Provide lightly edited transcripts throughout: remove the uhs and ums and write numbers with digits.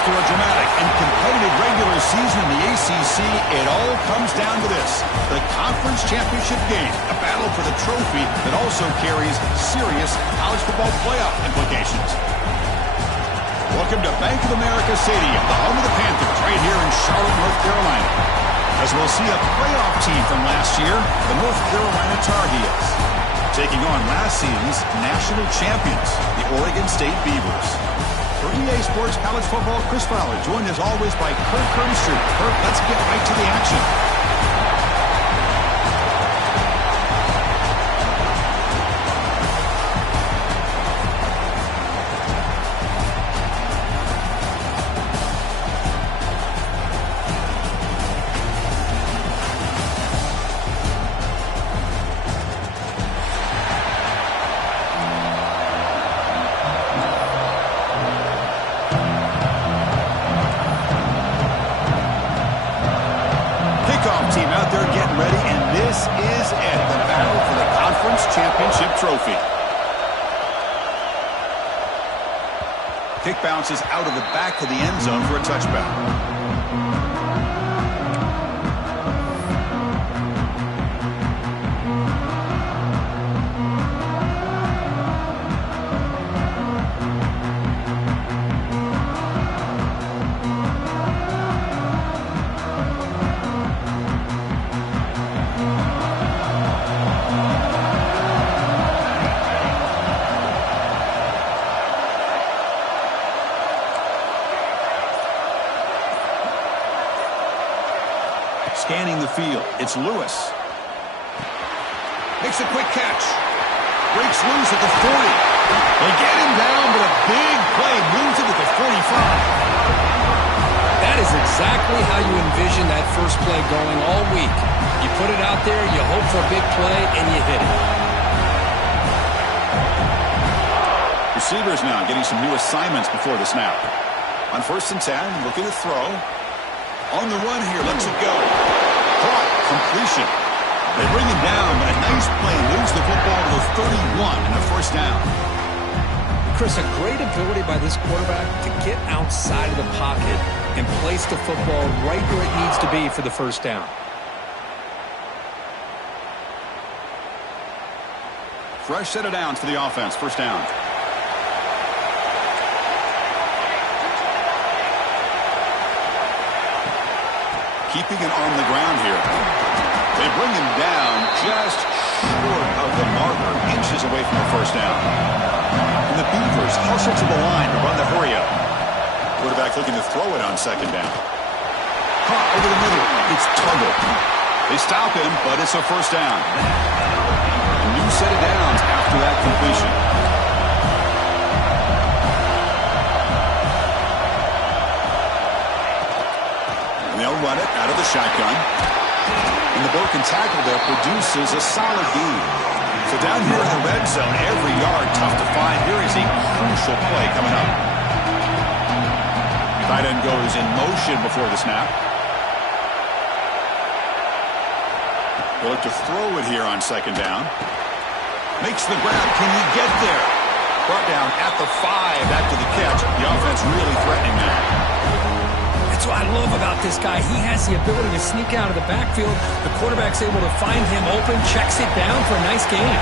After a dramatic and competitive regular season in the ACC, it all comes down to this: the conference championship game, a battle for the trophy that also carries serious college football playoff implications. Welcome to Bank of America Stadium, the home of the Panthers, right here in Charlotte, North Carolina, as we'll see a playoff team from last year, the North Carolina Tar Heels, taking on last season's national champions, the Oregon State Beavers. For EA Sports College Football, Chris Fowler, joined as always by Kirk Herbstreit. Kirk, let's get right to the action. Team out there getting ready, and this is it, the battle for the conference championship trophy. Kick bounces out of the back of the end zone for a touchback. Scanning the field, it's Lewis. Makes a quick catch. Breaks loose at the 40. They get him down, but a big play moves it to the 45. That is exactly how you envision that first play going all week. You put it out there, you hope for a big play, and you hit it. Receivers now getting some new assignments before the snap. On 1st and 10, looking to throw. On the run here, lets it go. Caught, completion. They bring him down, but a nice play moves the football to the 31 and a first down. Chris, a great ability by this quarterback to get outside of the pocket and place the football right where it needs to be for the first down. Fresh set of downs for the offense, first down. Keeping it on the ground here. They bring him down just short of the marker, inches away from the first down. And the Beavers hustle to the line to run the hurry-up. Quarterback looking to throw it on 2nd down. Caught over the middle. It's Tuggle. They stop him, but it's a first down. A new set of downs after that completion. They'll run it out of the shotgun. And the broken tackle there produces a solid gain. So down here in the red zone, every yard tough to find. Here is a crucial play coming up. Tight end goes in motion before the snap. They'll look to throw it here on 2nd down. Makes the grab. Can he get there? Brought down at the 5 after the catch. The offense really threatening now. That's what I love about this guy. He has the ability to sneak out of the backfield. The quarterback's able to find him open, checks it down for a nice gain.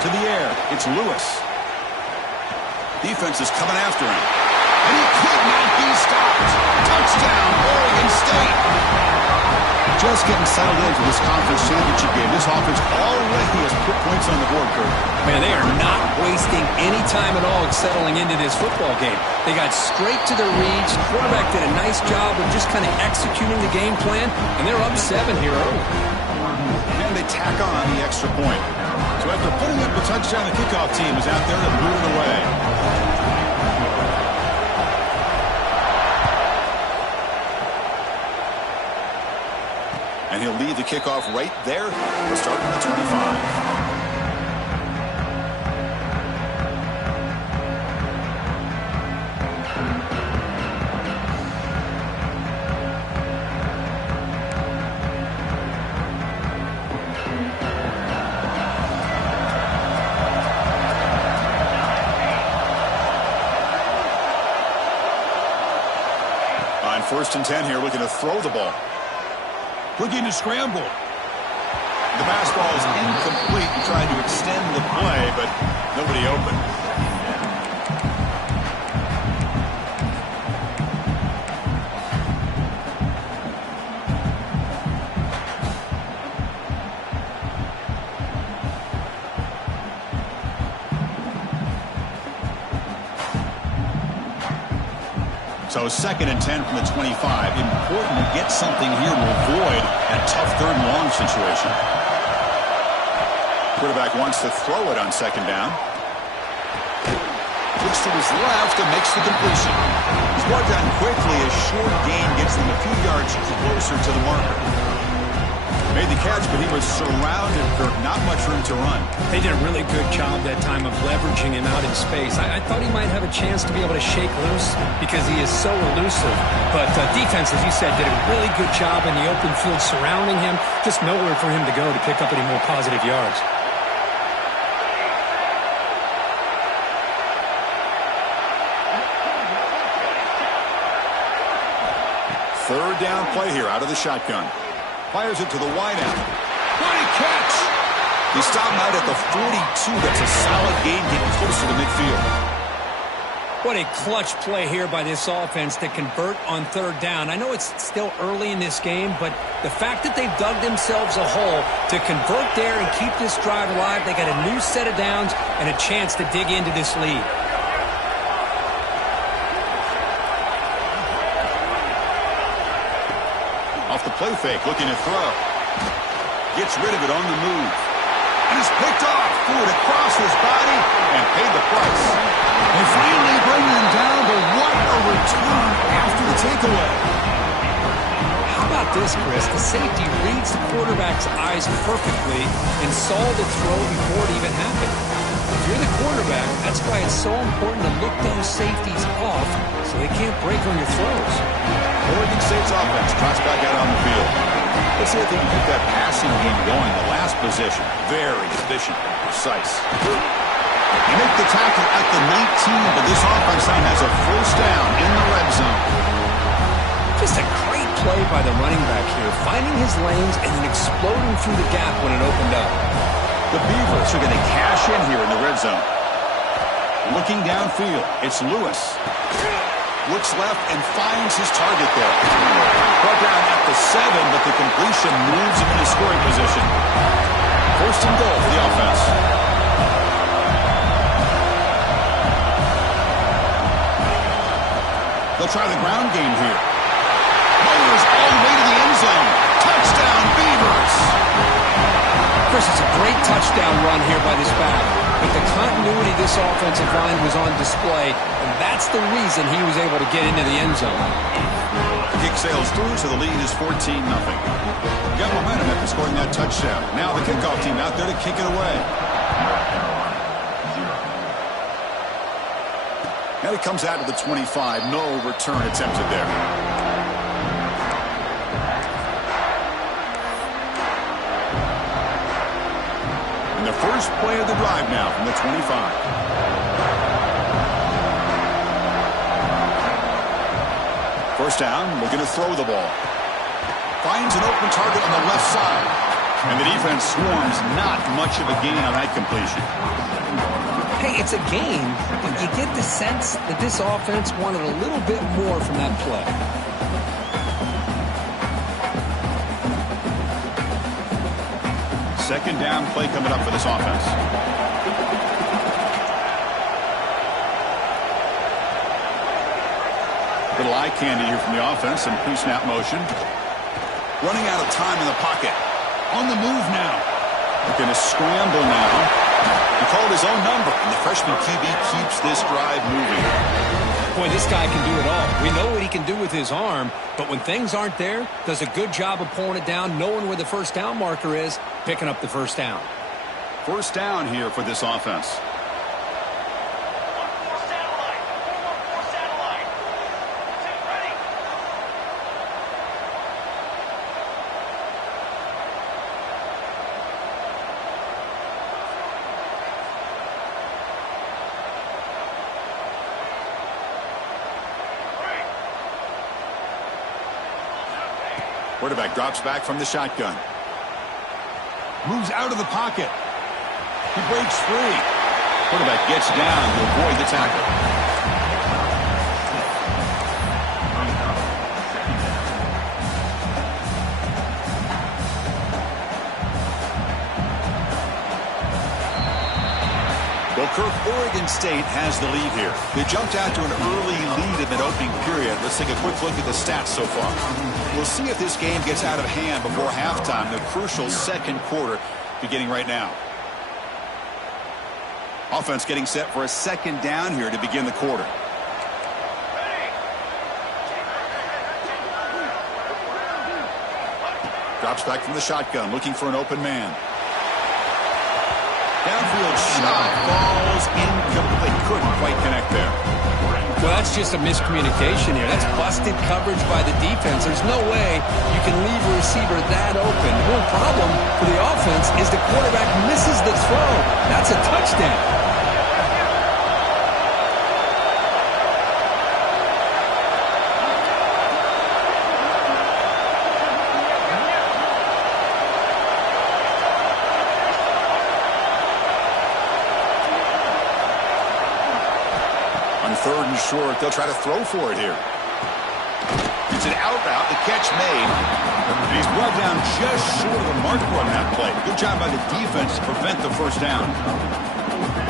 To the air, it's Lewis. Defense is coming after him. And he could not be stopped. Touchdown, Oregon State. Just getting settled into this conference championship game. This offense already has put points on the board, Kurt. Man, they are not wasting any time at all settling into this football game. They got straight to their reads. Quarterback did a nice job of just kind of executing the game plan, and they're up 7 here early. And they tack on the extra point. So after putting up the touchdown, the kickoff team is out there to boot it away. And he'll leave the kickoff right there. We'll start at the 25. On 1st and 10 here, looking to throw the ball. Looking to scramble. The pass ball is incomplete and trying to extend the play, but nobody open. So 2nd and 10 from the 25. Important to get something here to avoid that tough 3rd and long situation. Quarterback wants to throw it on 2nd down. Looks to his left and makes the completion. He's brought down quickly. A short gain gets them a few yards closer to the marker. Made the catch, but he was surrounded, Kirk. Not much room to run. They did a really good job that time of leveraging him out in space. I thought he might have a chance to be able to shake loose because he is so elusive. But defense, as you said, did a really good job in the open field surrounding him. Just nowhere for him to go to pick up any more positive yards. Third down play here out of the shotgun. Fires it to the wideout. Great catch! He stopped out at the 42. That's a solid gain getting closer to midfield. What a clutch play here by this offense to convert on 3rd down. I know it's still early in this game, but the fact that they've dug themselves a hole to convert there and keep this drive alive, they got a new set of downs and a chance to dig into this lead. Off the play fake, looking to throw. Gets rid of it on the move. And is picked off. Threw it across his body and paid the price. They finally bring him down, but what a return after the takeaway. How about this, Chris? The safety reads the quarterback's eyes perfectly and saw the throw before it even happened. If you're the quarterback, that's why it's so important to look those safeties off so they can't break on your throws. Oregon State's offense trots back out on the field. Let's see if they can keep that passing game going. The last possession, very efficient and precise. They make the tackle at the 19, but this offense now has a 1st down in the red zone. Just a great play by the running back here, finding his lanes and then exploding through the gap when it opened up. The Beavers are going to cash in here in the red zone. Looking downfield, it's Lewis. Looks left and finds his target there. Brought down at the 7, but the completion moves him into scoring position. 1st and goal for the offense. They'll try the ground game here. Mowers all the way to the end zone. Touchdown, Beavers! Chris, it's a great touchdown run here by this back. But the continuity this offensive line was on display, and that's the reason he was able to get into the end zone. Kick sails through, so the lead is 14-0. Got momentum after scoring that touchdown. Now the kickoff team out there to kick it away. Now he comes out to the 25. No return attempted there. And the first play of the drive now from the 25. First down, looking to throw the ball. Finds an open target on the left side. And the defense swarms. Not much of a gain on that completion. Hey, it's a gain, but you get the sense that this offense wanted a little bit more from that play. Second down play coming up for this offense. Little eye candy here from the offense. Some pre-snap motion. Running out of time in the pocket. On the move now. Looking to scramble now. He called his own number, and the freshman QB keeps this drive moving. Boy, this guy can do it all. We know what he can do with his arm, but when things aren't there, does a good job of pulling it down, knowing where the first down marker is, picking up the first down. First down here for this offense. Quarterback drops back from the shotgun. Moves out of the pocket. He breaks free. Quarterback gets down to avoid the tackle. Well, Kirk, Oregon State has the lead here. They jumped out to an early lead in that opening period. Let's take a quick look at the stats so far. We'll see if this game gets out of hand before halftime, the crucial second quarter beginning right now. Offense getting set for a second down here to begin the quarter. Drops back from the shotgun, looking for an open man. Downfield shot falls incomplete. Couldn't quite connect there. Well, that's just a miscommunication here. That's busted coverage by the defense. There's no way you can leave a receiver that open. The real problem for the offense is the quarterback misses the throw. That's a touchdown. Third and short, they'll try to throw for it here. It's an out route, the catch made. And he's brought down just short of the marker on that play. Good job by the defense to prevent the first down.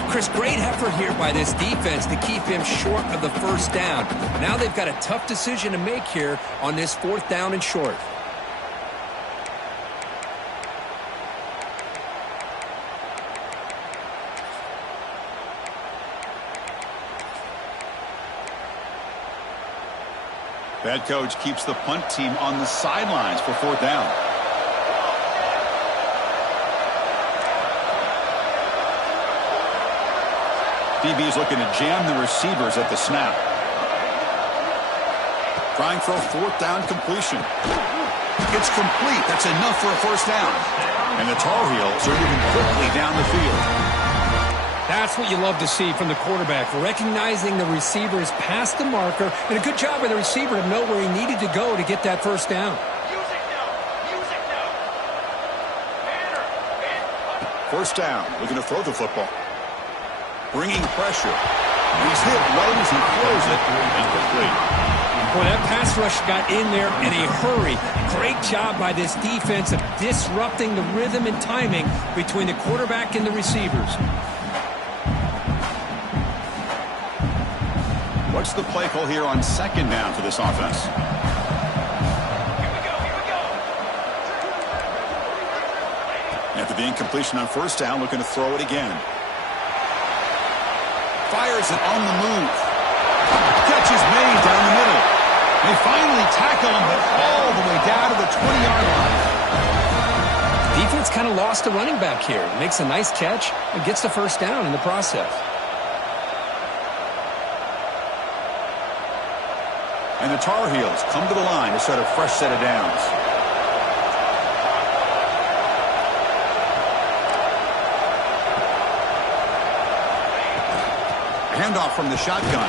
Chris, great effort here by this defense to keep him short of the first down. Now they've got a tough decision to make here on this fourth down and short. Head coach keeps the punt team on the sidelines for fourth down. DB's looking to jam the receivers at the snap. Trying for a fourth down completion. It's complete. That's enough for a first down. And the Tar Heels are moving quickly down the field. That's what you love to see from the quarterback, recognizing the receivers past the marker, and a good job by the receiver to know where he needed to go to get that first down. First down, looking to throw the football. Bringing pressure. He's hit right as he throws it, incomplete. Boy, that pass rush got in there in a hurry. Great job by this defense of disrupting the rhythm and timing between the quarterback and the receivers. What's the play call here on second down for this offense? Here we go. After the incompletion on first down, looking to throw it again. Fires it on the move. Catch is made down the middle. They finally tackle him, but all the way down to the 20-yard line. Defense kind of lost the running back here. Makes a nice catch and gets the first down in the process. And the Tar Heels come to the line to set a fresh set of downs. A handoff from the shotgun.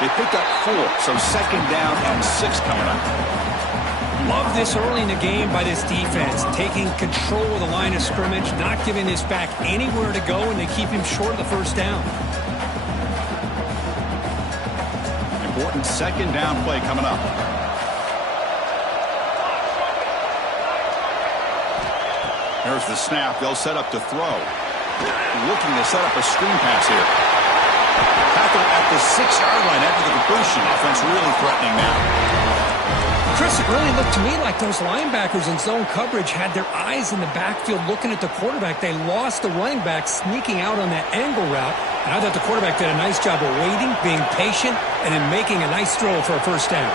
They picked up 4, so second down and 6 coming up. Love this early in the game by this defense, taking control of the line of scrimmage, not giving this back anywhere to go, and they keep him short of the first down. Important second down play coming up. There's the snap. They'll set up to throw. Looking to set up a screen pass here. Tackle at the 6-yard line after the completion. Offense really threatening now. Chris, it really looked to me like those linebackers in zone coverage had their eyes in the backfield looking at the quarterback. They lost the running back sneaking out on that angle route. And I thought the quarterback did a nice job of waiting, being patient, and then making a nice throw for a first down.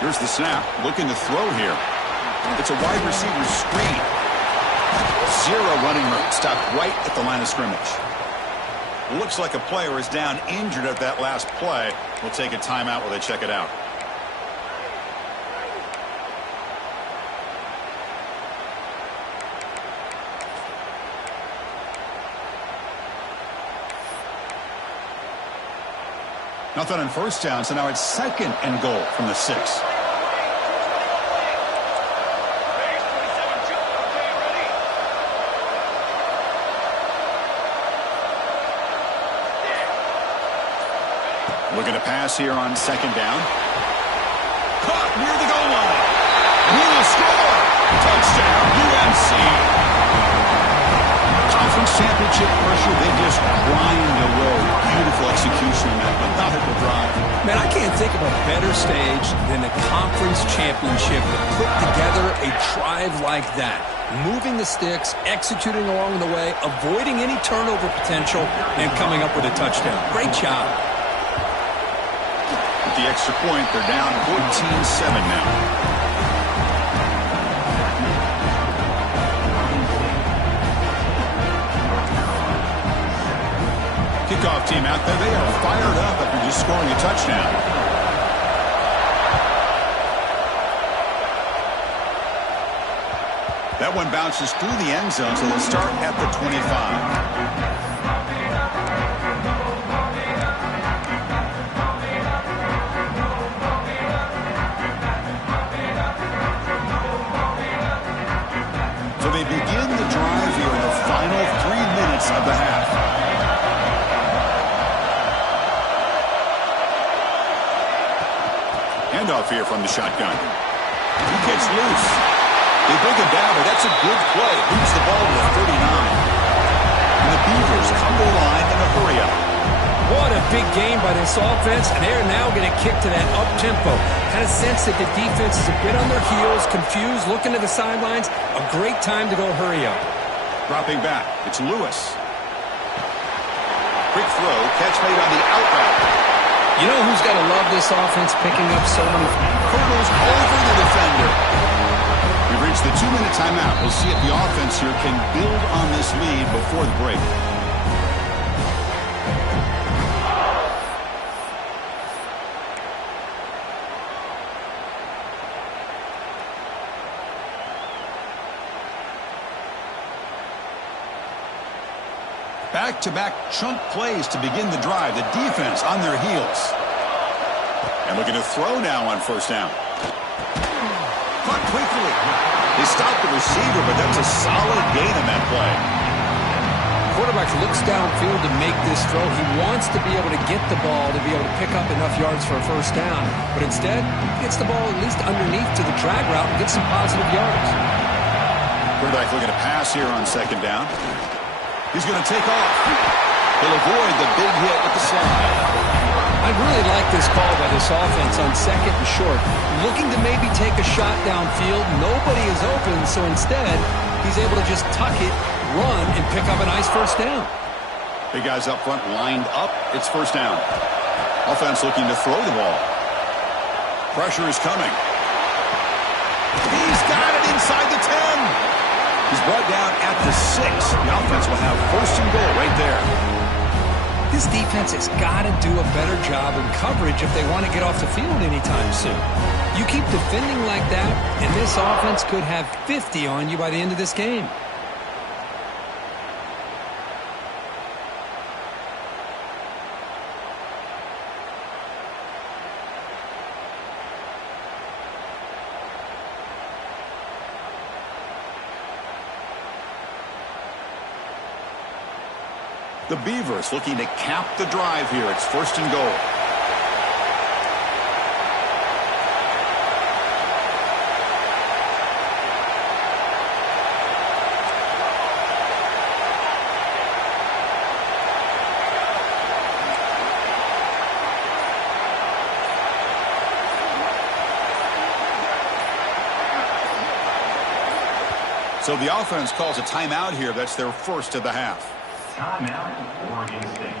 Here's the snap. Looking to throw here. It's a wide receiver screen. Zero running room. Stopped right at the line of scrimmage. Looks like a player is down injured at that last play. We'll take a timeout while they check it out. Nothing on first down, so now it's 2nd and goal from the 6. Looking to pass here on 2nd down. Caught near the goal line. Will score. Touchdown, UNC. Conference championship pressure, they just grind away. Beautiful execution on that methodical drive. Man, I can't think of a better stage than the conference championship to put together a drive like that. Moving the sticks, executing along the way, avoiding any turnover potential, and coming up with a touchdown. Great job. With the extra point, they're down 14-7 now. Kickoff team out there. They are fired up after just scoring a touchdown. That one bounces through the end zone, so they'll start at the 25. So they begin the drive here in the final 3 minutes of the half. Handoff here from the shotgun. He gets loose. They bring him down, but that's a good play. Moves the ball to the 39. And the Beavers come to the line in a hurry-up. What a big game by this offense, and they're now going to kick to that up-tempo. Kind of sense that the defense is a bit on their heels, confused, looking to the sidelines. A great time to go hurry up. Dropping back, it's Lewis. Quick throw, catch made on the out route. You know who's got to love this offense picking up so many hurdles over the defender. We've reached the 2-minute timeout. We'll see if the offense here can build on this lead before the break. Back-to-back chunk plays to begin the drive. The defense on their heels. And looking to throw now on first down. Caught quickly. They stopped the receiver, but that's a solid gain on that play. Quarterback looks downfield to make this throw. He wants to be able to get the ball to be able to pick up enough yards for a first down. But instead, he gets the ball at least underneath to the drag route and gets some positive yards. Quarterback looking to pass here on second down. He's going to take off. He'll avoid the big hit with the slide. I really like this call by this offense on second and short. Looking to maybe take a shot downfield. Nobody is open, so instead, he's able to just tuck it, run, and pick up a nice first down. Big guys up front lined up. It's first down. Offense looking to throw the ball. Pressure is coming. He's got it inside the 10. He's brought down at the 6. The offense will have first and goal right there. This defense has got to do a better job in coverage if they want to get off the field anytime soon. You keep defending like that, and this offense could have 50 on you by the end of this game. The Beavers looking to cap the drive here. It's first and goal. So the offense calls a timeout here. That's their first of the half. Timeout, Oregon State.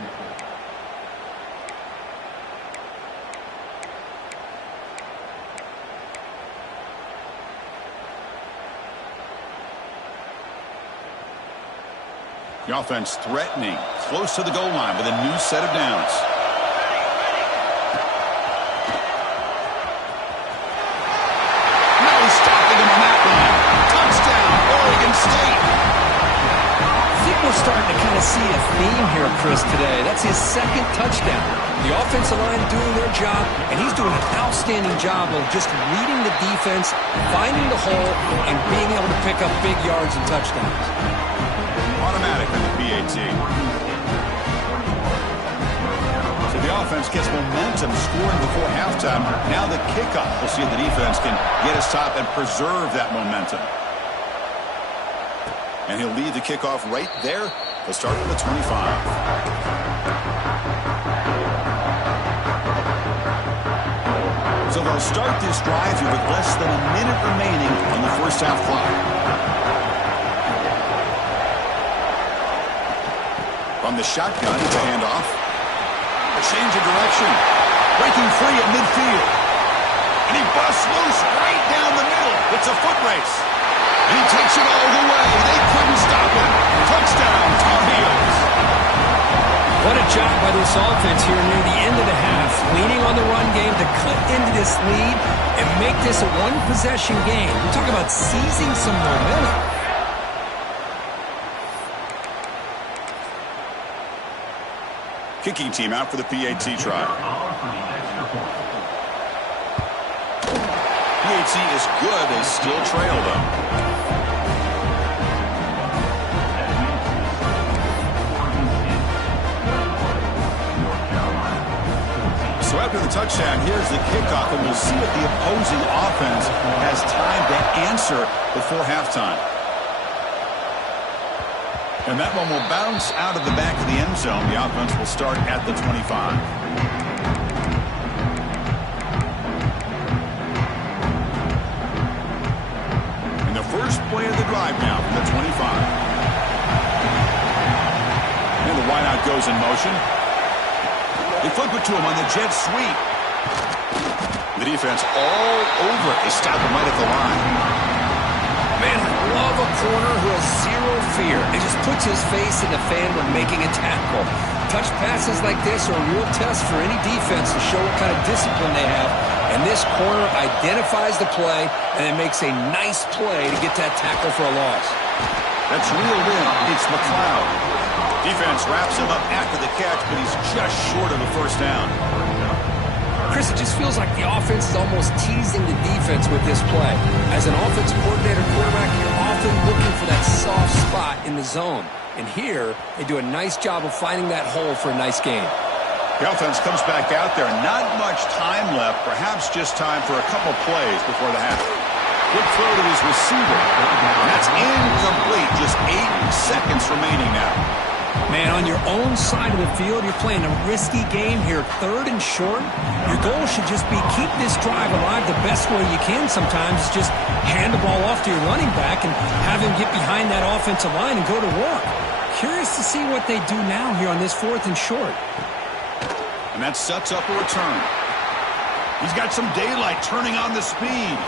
The offense threatening, close to the goal line with a new set of downs. No stopping him on that one. Touchdown, Oregon State. I think we're starting to kind of see a theme here, Chris, today. That's his second touchdown. The offensive line doing their job, and he's doing an outstanding job of just reading the defense, finding the hole, and being able to pick up big yards and touchdowns. Automatic on the PAT. So the offense gets momentum scoring before halftime. Now the kickoff. We'll see if the defense can get a stop and preserve that momentum. And he'll lead the kickoff right there. They'll start from the 25. So they'll start this drive here with less than a minute remaining on the first half clock. From the shotgun, it's a handoff. A change of direction. Breaking free at midfield. And he busts loose right down the middle. It's a foot race. And he takes it all the way. They couldn't stop him. Touchdown, Tar Heels. What a job by this offense here near the end of the half. Leaning on the run game to cut into this lead and make this a one-possession game. We're talking about seizing some momentum. Kicking team out for the PAT try. PAT is good. They still trail them. So after the touchdown, here's the kickoff, and we'll see if the opposing offense has time to answer before halftime. And that one will bounce out of the back of the end zone. The offense will start at the 25. And the first play of the drive now from the 25. And the wideout goes in motion. They flip it to him on the jet sweep. The defense all over it. They stop him right at the line. Man, I love a corner who has zero fear and just puts his face in the fan when making a tackle. Touch passes like this are a real test for any defense to show what kind of discipline they have. And this corner identifies the play and then makes a nice play to get that tackle for a loss. That's reeled in. It's McLeod. Defense wraps him up after the catch, but he's just short of a first down. Chris, it just feels like the offense is almost teasing the defense with this play. As an offensive coordinator quarterback, you're often looking for that soft spot in the zone. And here, they do a nice job of finding that hole for a nice gain. The offense comes back out there. Not much time left. Perhaps just time for a couple plays before the half. Good throw to his receiver. And that's incomplete. Just 8 seconds remaining now. Man, on your own side of the field, you're playing a risky game here, 3rd and short. Your goal should just be keep this drive alive the best way you can sometimes. Is just hand the ball off to your running back and have him get behind that offensive line and go to work. Curious to see what they do now here on this 4th and short. And that sets up a return. He's got some daylight turning on the speed.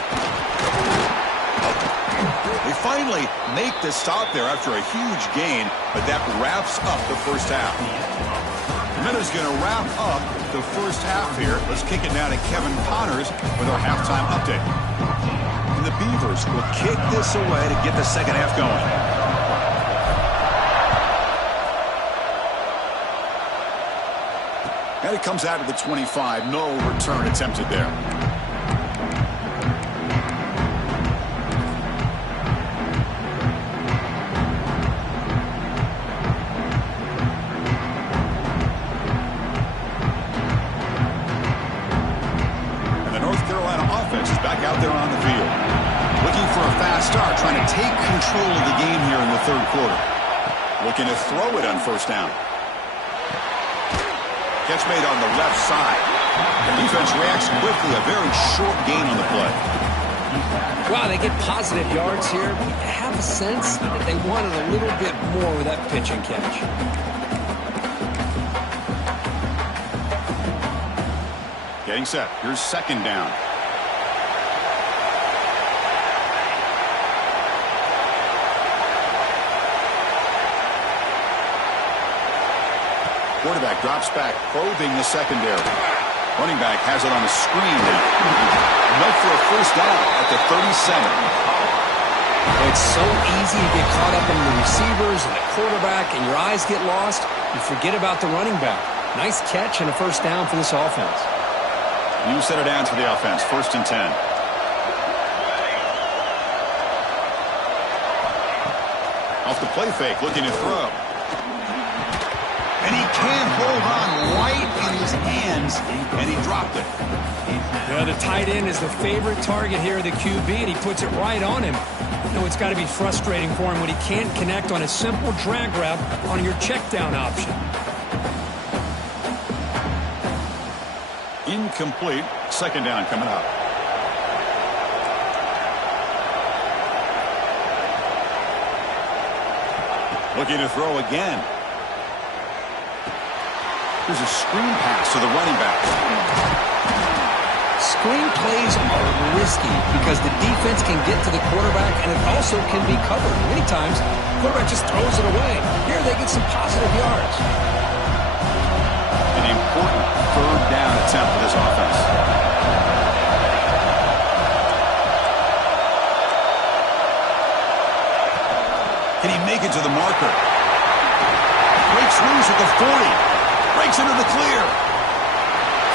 They finally make the stop there after a huge gain, but that wraps up the first half. The Minnows going to wrap up the first half here. Let's kick it now to Kevin Connors with our halftime update. And the Beavers will kick this away to get the second half going. And it comes out of the 25. No return attempted there. Out there on the field. Looking for a fast start, trying to take control of the game here in the 3rd quarter. Looking to throw it on first down. Catch made on the left side. The defense reacts quickly. A very short gain on the play. Wow, they get positive yards here. I have a sense that they wanted a little bit more with that pitch and catch. Getting set. Here's second down. Quarterback drops back, probing the secondary. Running back has it on a screen now. Enough for a first down at the 37. It's so easy to get caught up in the receivers and the quarterback, and your eyes get lost. You forget about the running back. Nice catch and a first down for this offense. New set of downs for the offense. 1st and 10. Off the play fake, looking to throw. And he can't hold on right in his hands, and he dropped it. Yeah, the tight end is the favorite target here of the QB, and he puts it right on him. You know, it's got to be frustrating for him when he can't connect on a simple drag route on your check down option. Incomplete. Second down coming up. Looking to throw again. There's a screen pass to the running back. Screen plays are risky because the defense can get to the quarterback, and it also can be covered. Many times, the quarterback just throws it away. Here they get some positive yards. An important third down attempt for this offense. Can he make it to the marker? Breaks loose at the 40. Breaks into the clear.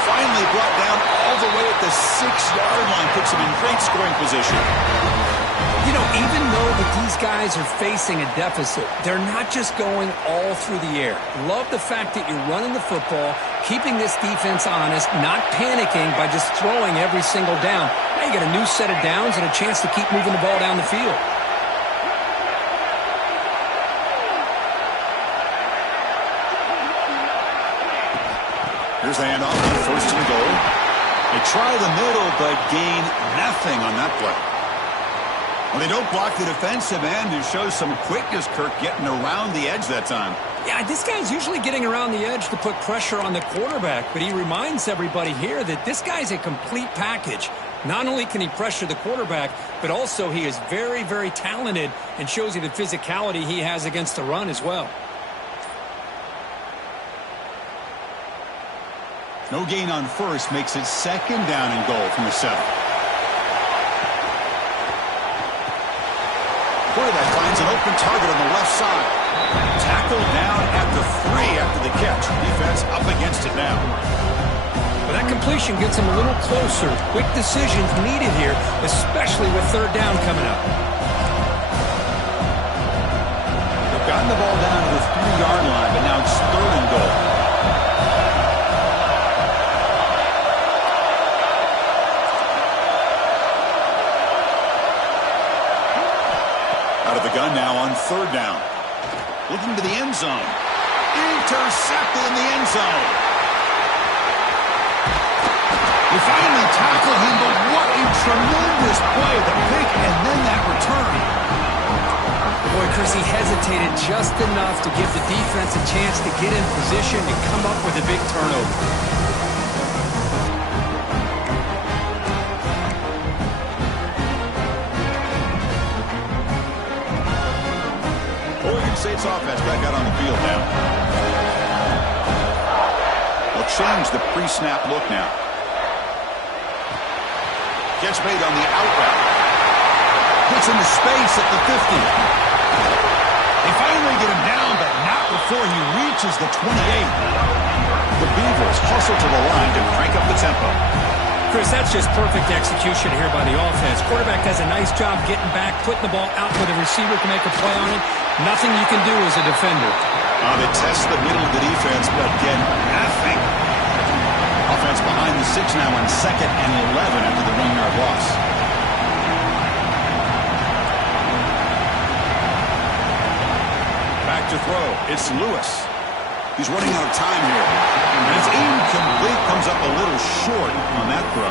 Finally brought down all the way at the 6-yard line. Puts him in great scoring position. You know, even though that these guys are facing a deficit, they're not just going all through the air. Love the fact that you're running the football, keeping this defense honest, not panicking by just throwing every single down. Now you got a new set of downs and a chance to keep moving the ball down the field. Here's the handoff. 1st and goal. They try the middle, but gain nothing on that play. Well, they don't block the defensive end, who shows some quickness, Kirk, getting around the edge that time. Yeah, this guy's usually getting around the edge to put pressure on the quarterback, but he reminds everybody here that this guy's a complete package. Not only can he pressure the quarterback, but also he is very, very talented and shows you the physicality he has against the run as well. No gain on first makes it second down and goal from the 7. Quarterback finds an open target on the left side. Tackled down at the 3 after the catch. Defense up against it now. But that completion gets him a little closer. Quick decisions needed here, especially with third down coming up. They've gotten the ball down to the 3-yard line, but now it's 3rd and goal. Out of the gun now on 3rd down. Looking to the end zone. Intercepted in the end zone. They finally tackle him, but what a tremendous play. The pick and then that return. Boy, Chris, he hesitated just enough to give the defense a chance to get in position and come up with a big turnover. State's offense back out on the field now. They'll change the pre-snap look now. Catch made on the out route. Gets into space at the 50. They finally get him down, but not before he reaches the 28. The Beavers hustle to the line to crank up the tempo. Chris, that's just perfect execution here by the offense. Quarterback does a nice job getting back, putting the ball out where the receiver can make a play on it. Nothing you can do as a defender. They test the middle of the defense, but get nothing. Offense behind the 6 now on 2nd and 11 after the 1-yard loss. Back to throw. It's Lewis. He's running out of time here. And it's incomplete. Comes up a little short on that throw.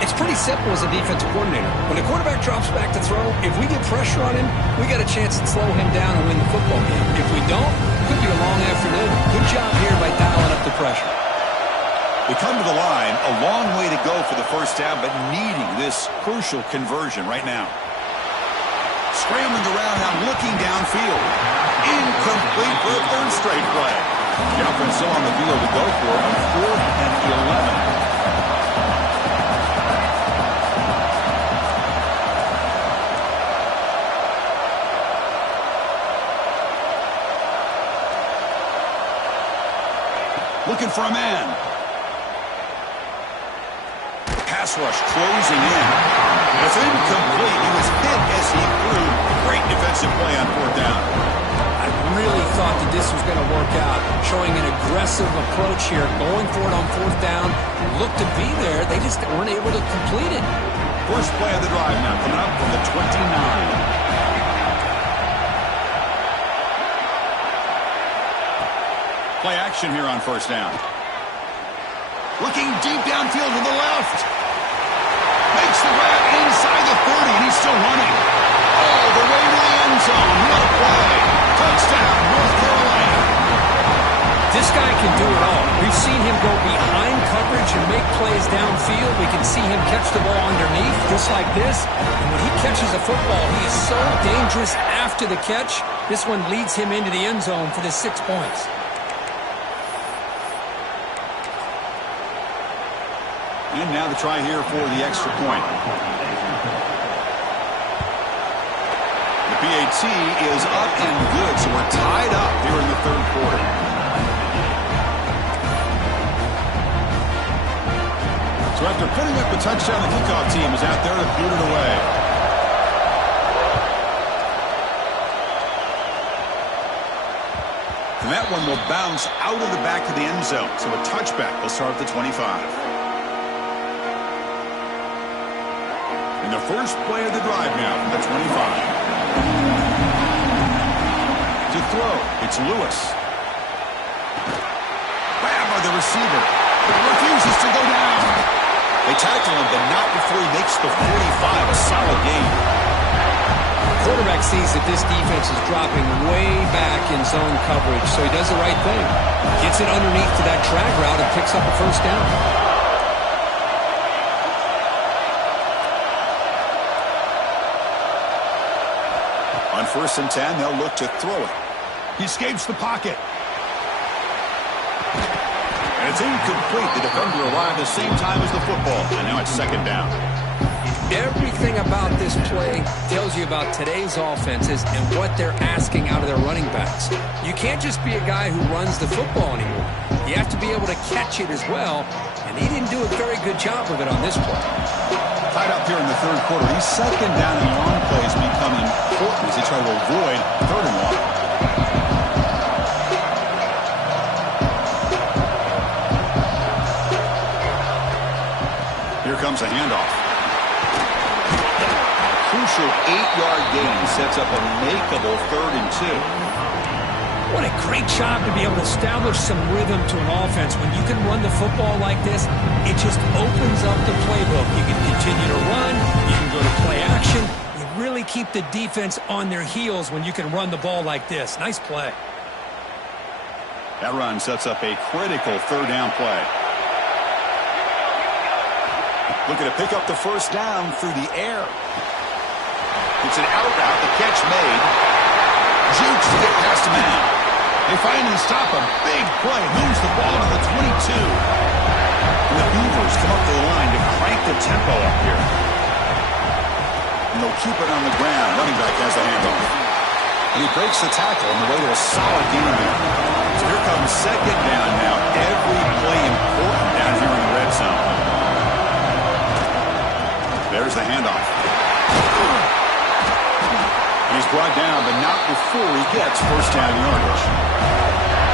It's pretty simple as a defensive coordinator. When the quarterback drops back to throw, if we get pressure on him, we got a chance to slow him down and win the football game. If we don't, it could be a long afternoon. Good job here by dialing up the pressure. We come to the line, a long way to go for the first down, but needing this crucial conversion right now. Scrambling around now, looking downfield. Incomplete for a third straight play. The offense still on the field to go for a 4th and 11. Looking for a man. Pass rush closing in. It's incomplete. He was hit as he threw. Great defensive play on 4th down. I really thought that this was going to work out. Showing an aggressive approach here. Going for it on 4th down. Looked to be there. They just weren't able to complete it. First play of the drive now coming up from the 29. Play action here on 1st down. Looking deep downfield to the left. Makes the grab inside the 30, and he's still running. All the way to the end zone. What a play. Touchdown, North Carolina. This guy can do it all. We've seen him go behind coverage and make plays downfield. We can see him catch the ball underneath, just like this. And when he catches a football, he is so dangerous after the catch. This one leads him into the end zone for the 6 points. And now the try here for the extra point. The PAT is up and good, so we're tied up here in the 3rd quarter. So after putting up a touchdown, the kickoff team is out there to boot it away. And that one will bounce out of the back of the end zone. So a touchback will start at the 25. And the first play of the drive now from the 25. To throw, it's Lewis. Grab by the receiver. Refuses to go down. They tackle him, but not before he makes the 45, a solid gain. The quarterback sees that this defense is dropping way back in zone coverage, so he does the right thing. Gets it underneath to that drag route and picks up a first down. On 1st and 10, they'll look to throw it. He escapes the pocket. And it's incomplete. The defender arrived at the same time as the football. And now it's 2nd down. Everything about this play tells you about today's offenses and what they're asking out of their running backs. You can't just be a guy who runs the football anymore. You have to be able to catch it as well. And he didn't do a very good job of it on this play. Tied up here in the 3rd quarter. He's 2nd down and long plays become important as they try to avoid 3rd and long. Here comes a handoff. Crucial 8-yard gain sets up a makeable 3rd and 2. What a great job to be able to establish some rhythm to an offense. When you can run the football like this, it just opens up the playbook. You can continue to run. You can go to play action. You really keep the defense on their heels when you can run the ball like this. Nice play. That run sets up a critical 3rd down play. Looking to pick up the first down through the air. It's an out route. The catch made. Jukes to get past a man. They finally stop a big play. Moves the ball to the 22. And the Beavers come up to the line to crank the tempo up here. And they'll keep it on the ground. Running back has the handoff. And he breaks the tackle on the way to a solid gain there. So here comes 2nd down now. Every play important down here in the red zone. There's the handoff. And he's brought down, but not before he gets first down yardage.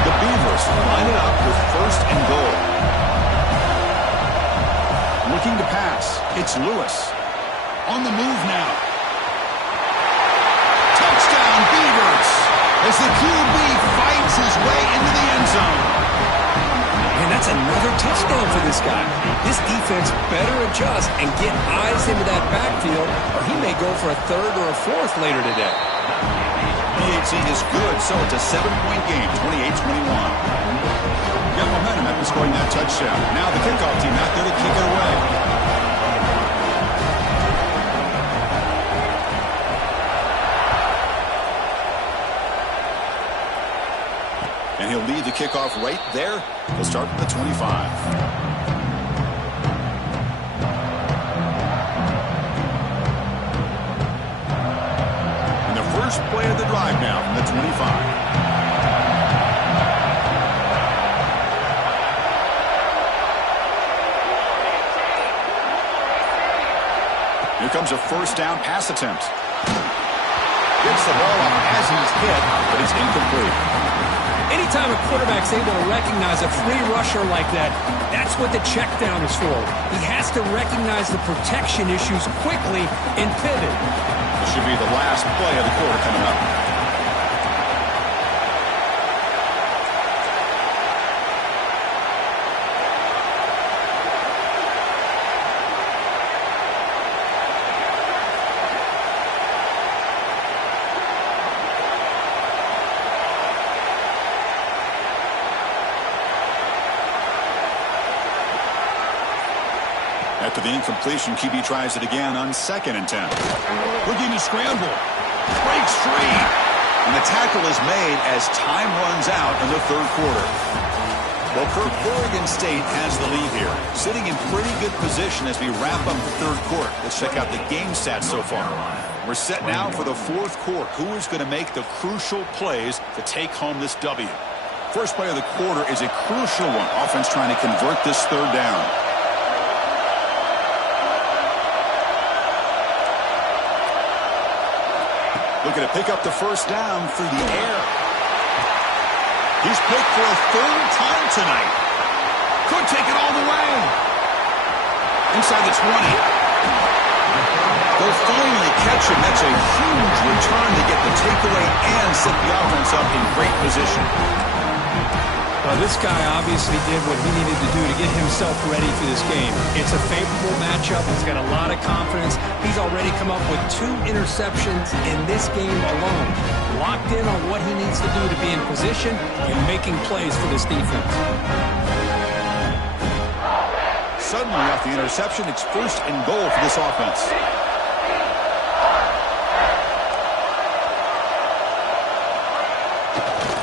The Beavers line it up with 1st and goal. Looking to pass. It's Lewis. On the move now. Touchdown, Beavers! As the QB fights his way into the end zone. And that's That's another touchdown for this guy. This defense better adjust and get eyes into that backfield, or he may go for a third or a fourth later today. PAT is good, so it's a 7-point game, 28-21. Got momentum after scoring that touchdown. Now the kickoff team out there to kick it away. And he'll lead the kickoff right there. He'll start from the 25. And the first play of the drive now from the 25. Here comes a first down pass attempt. Gets the ball up as he's hit, but it's incomplete. Anytime a quarterback's able to recognize a free rusher like that, that's what the check down is for. He has to recognize the protection issues quickly and pivot. This should be the last play of the quarter coming up. After the incompletion, QB tries it again on 2nd and 10. Looking to scramble. Breaks free. And the tackle is made as time runs out in the third quarter. Well, Kirk, Oregon State has the lead here, sitting in pretty good position as we wrap up the third quarter. Let's check out the game stats so far. We're set now for the fourth quarter. Who is going to make the crucial plays to take home this W? First play of the quarter is a crucial one. Offense trying to convert this third down. Looking to pick up the first down through the air. He's picked for a third time tonight. Could take it all the way. Inside the 20. They'll finally catch him. That's a huge return to get the takeaway and set the offense up in great position. Well, this guy obviously did what he needed to do to get himself ready for this game. It's a favorable matchup. He's got a lot of confidence. He's already come up with 2 interceptions in this game alone. Locked in on what he needs to do to be in position and making plays for this defense. Suddenly off the interception, it's 1st and goal for this offense.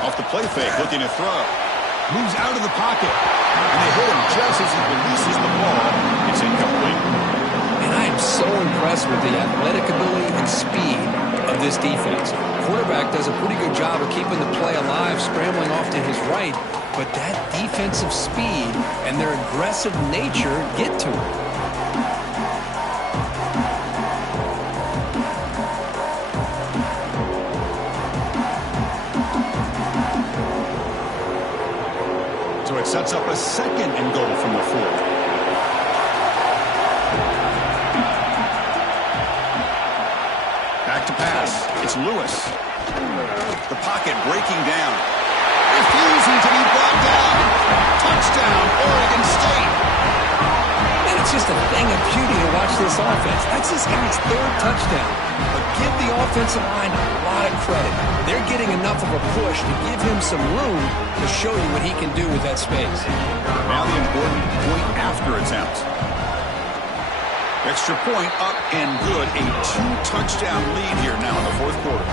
Off the play fake, looking to throw. Moves out of the pocket. And they hit him just as he releases the ball. It's incomplete. And I am so impressed with the athletic ability and speed of this defense. Quarterback does a pretty good job of keeping the play alive, scrambling off to his right. But that defensive speed and their aggressive nature get to him. It sets up a 2nd and goal from the 4. Back to pass. It's Lewis. The pocket breaking down. Refusing to be brought down. Touchdown, Oregon State. And it's just a thing of beauty to watch this offense. That's this guy's 3rd touchdown. But give the offensive line a lot of credit. They're getting enough of a push to give him some room to show you what he can do with that space. Now the important point after attempt. Extra point up and good. A 2-touchdown lead here now in the fourth quarter.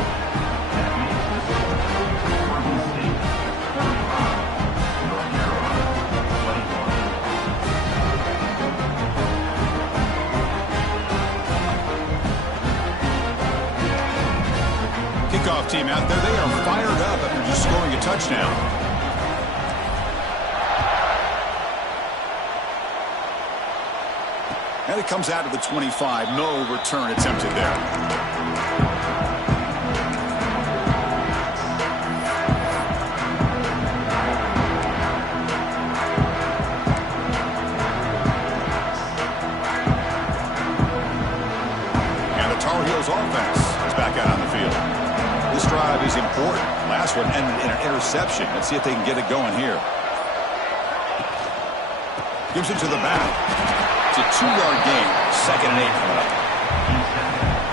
Kickoff team out there. They are fired up after just scoring a touchdown. And it comes out of the 25. No return attempted there. And the Tar Heels offense is back out on the field. This drive is important. Last one ended in an interception. Let's see if they can get it going here. Gives it to the back. It's a 2-yard gain. 2nd and 8 coming up.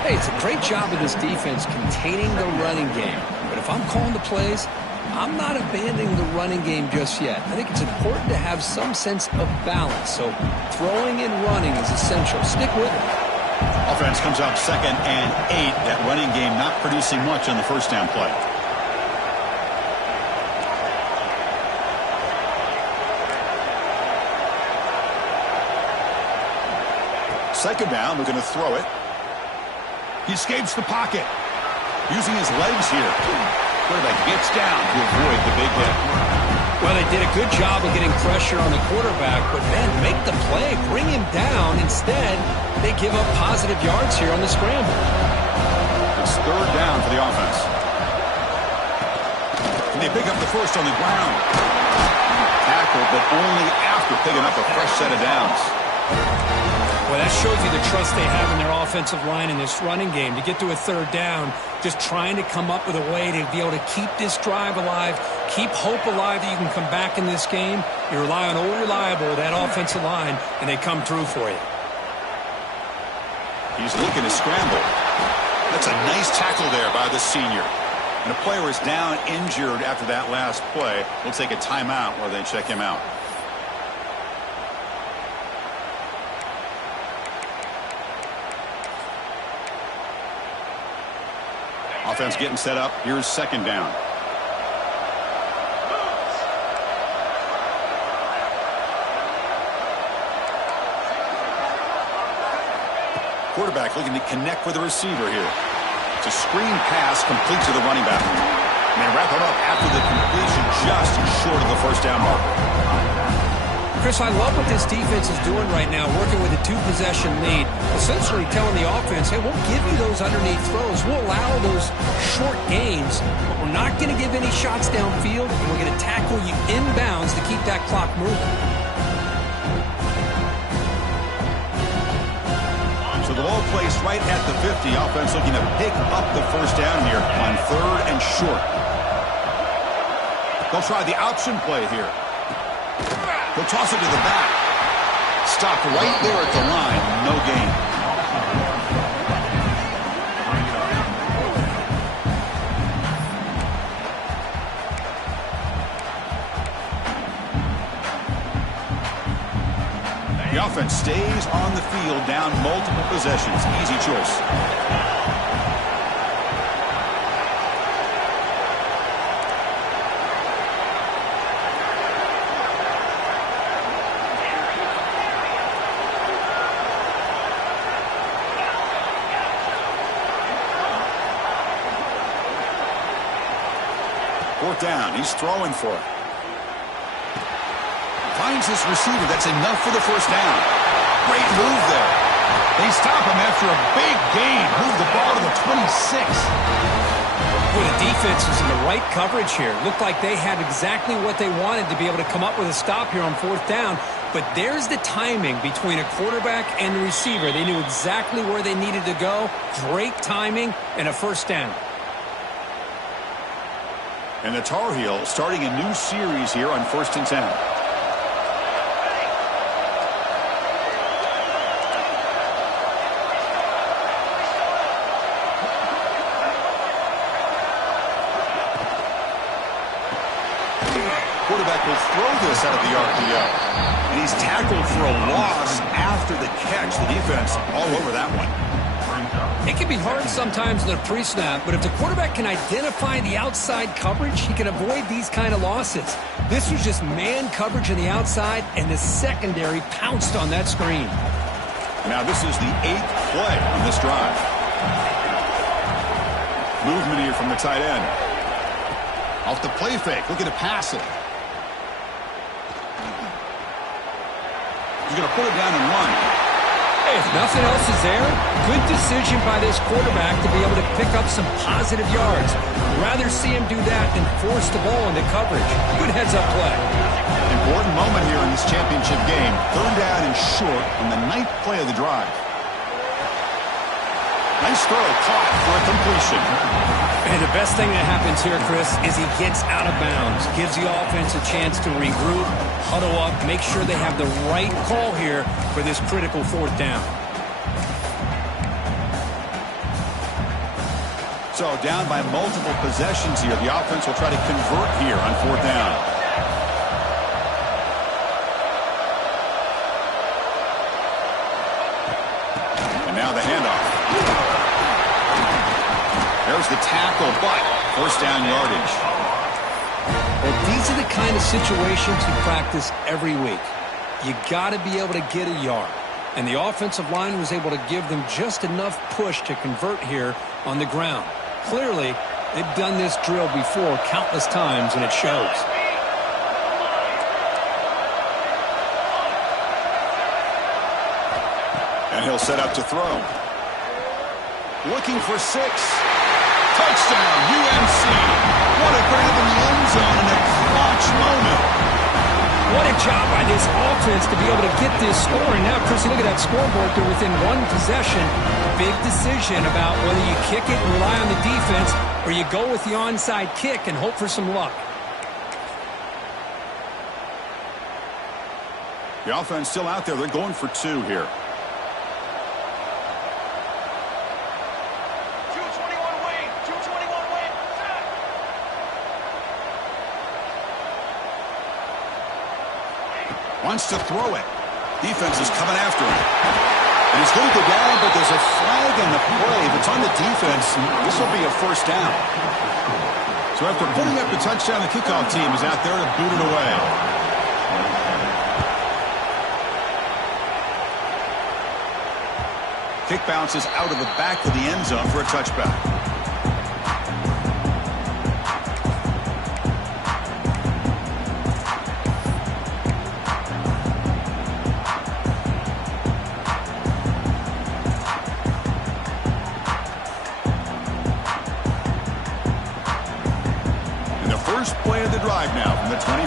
Hey, it's a great job of this defense containing the running game. But if I'm calling the plays, I'm not abandoning the running game just yet. I think it's important to have some sense of balance. So throwing and running is essential. Stick with it. Offense comes out 2nd and 8. That running game not producing much on the first down play. Second down, we're going to throw it. He escapes the pocket. Using his legs here. Quarterback gets down to avoid the big hit. Well, they did a good job of getting pressure on the quarterback, but then make the play, bring him down. Instead, they give up positive yards here on the scramble. It's 3rd down for the offense. And they pick up the first on the ground. Tackled, but only after picking up a fresh set of downs. Well, that shows you the trust they have in their offensive line in this running game. To get to a 3rd down, just trying to come up with a way to be able to keep this drive alive, keep hope alive that you can come back in this game. You rely on old reliable, that offensive line, and they come through for you. He's looking to scramble. That's a nice tackle there by the senior. And the player is down injured after that last play. We'll take a timeout while they check him out. Offense getting set up. Here's 2nd down. Quarterback looking to connect with the receiver here. It's a screen pass complete to the running back. And they wrap it up after the completion just short of the first down marker. Chris, I love what this defense is doing right now, working with a 2-possession lead, essentially telling the offense, hey, we'll give you those underneath throws. We'll allow those short gains, but we're not going to give any shots downfield, and we're going to tackle you inbounds to keep that clock moving. So the ball placed right at the 50. Offense looking to pick up the first down here on 3rd and short. They'll try the option play here. He'll toss it to the back. Stopped right there at the line. No gain. The offense stays on the field down multiple possessions. Easy choice. Fourth down. He's throwing for it. Finds this receiver. That's enough for the first down. Great move there. They stop him after a big gain. Move the ball to the 26. Well, the defense is in the right coverage here. Looked like they had exactly what they wanted to be able to come up with a stop here on 4th down. But there's the timing between a quarterback and the receiver. They knew exactly where they needed to go. Great timing and a first down. And the Tar Heels starting a new series here on 1st and 10. Quarterback will throw this out of the RPO. And he's tackled for a loss after the catch. The defense all over that one. It can be hard sometimes in a pre-snap, but if the quarterback can identify the outside coverage, he can avoid these kind of losses. This was just man coverage on the outside, and the secondary pounced on that screen. Now this is the 8th play on this drive. Movement here from the tight end. Off the play fake, looking to pass it. He's going to put it down and run. If nothing else is there, good decision by this quarterback to be able to pick up some positive yards. Rather see him do that than force the ball into coverage. Good heads-up play. Important moment here in this championship game. 3rd down and short on the 9th play of the drive. Nice throw, caught for a completion. And the best thing that happens here, Chris, is he gets out of bounds, gives the offense a chance to regroup, huddle up, make sure they have the right call here for this critical fourth down. So down by multiple possessions here. The offense will try to convert here on fourth down. And now the handoff. There's the tackle, but first down yardage. Well, these are the kind of situations you practice every week. You got to be able to get a yard. And the offensive line was able to give them just enough push to convert here on the ground. Clearly, they've done this drill before countless times, and it shows. And he'll set up to throw. Looking for 6. Touchdown, UNC. What a grab in the end zone in a clutch moment. What a job by this offense to be able to get this score. And now, Chris, you look at that scoreboard. They're within one possession. Big decision about whether you kick it and rely on the defense or you go with the onside kick and hope for some luck. The offense still out there. They're going for 2 here. Wants to throw it. Defense is coming after him. And he's going to go down, but there's a flag on the play. If it's on the defense, this will be a first down. So after putting up the touchdown, the kickoff team is out there to boot it away. Kick bounces out of the back of the end zone for a touchback. First play of the drive now from the 25.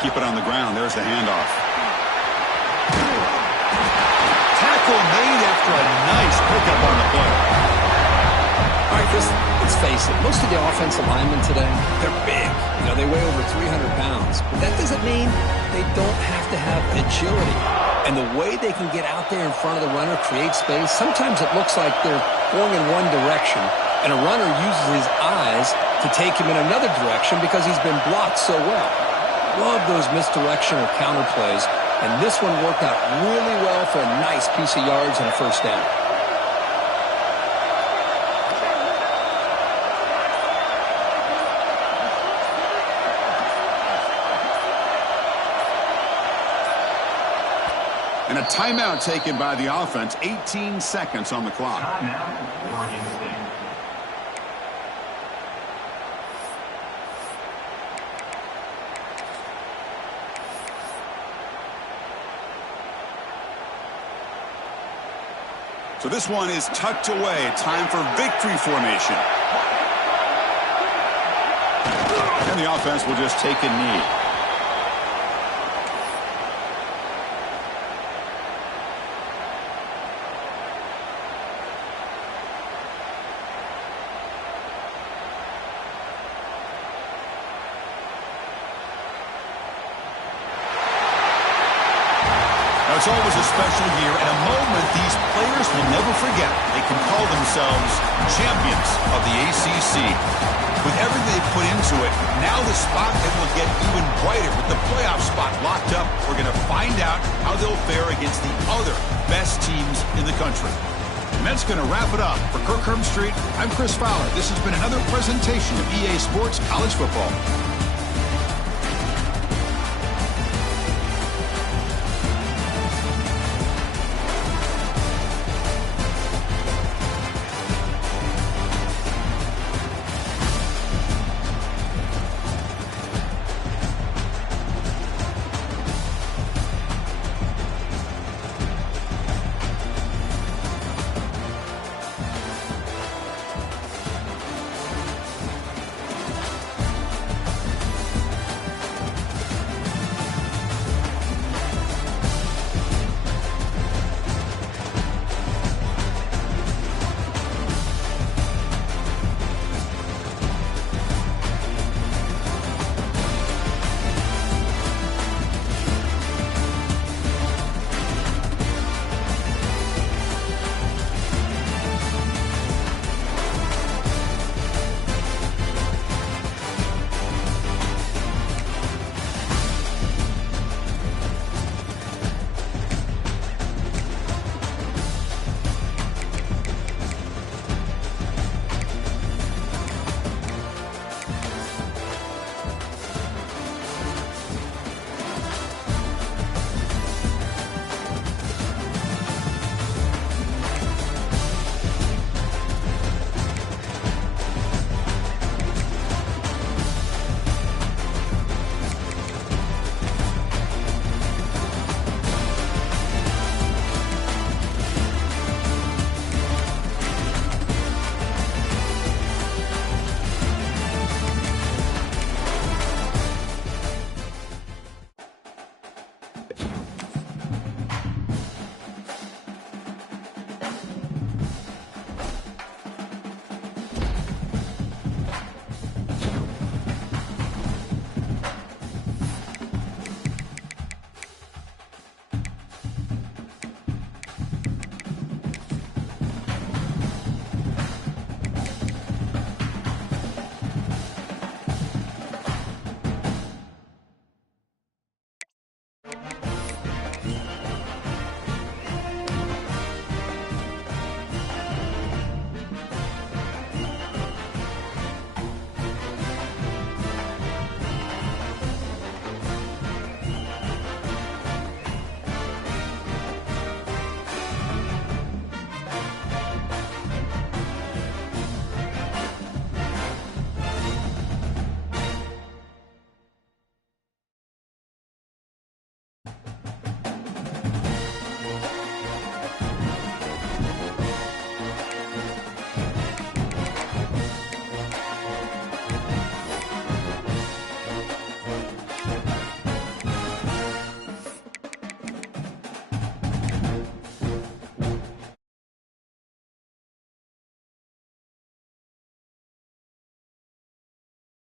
Keep it on the ground. There's the handoff. Tackle made after a nice pickup on the play. All right, Chris, let's face it. Most of the offensive linemen today, they're big. You know, they weigh over 300 pounds. But that doesn't mean they don't have to have agility. And the way they can get out there in front of the runner, create space, sometimes it looks like they're going in one direction, and a runner uses his eyes to take him in another direction because he's been blocked so well. Love those misdirectional counter plays, and this one worked out really well for a nice piece of yards and a first down. And a timeout taken by the offense. 18 seconds on the clock. Timeout, Oregon State. So this one is tucked away. Time for victory formation. And the offense will just take a knee. It's always a special year and a moment these players will never forget. They can call themselves champions of the ACC. With everything they put into it, now the spotlight will get even brighter with the playoff spot locked up. We're going to find out how they'll fare against the other best teams in the country. And that's going to wrap it up. For Kirk Herbstreit, I'm Chris Fowler. This has been another presentation of EA Sports College Football.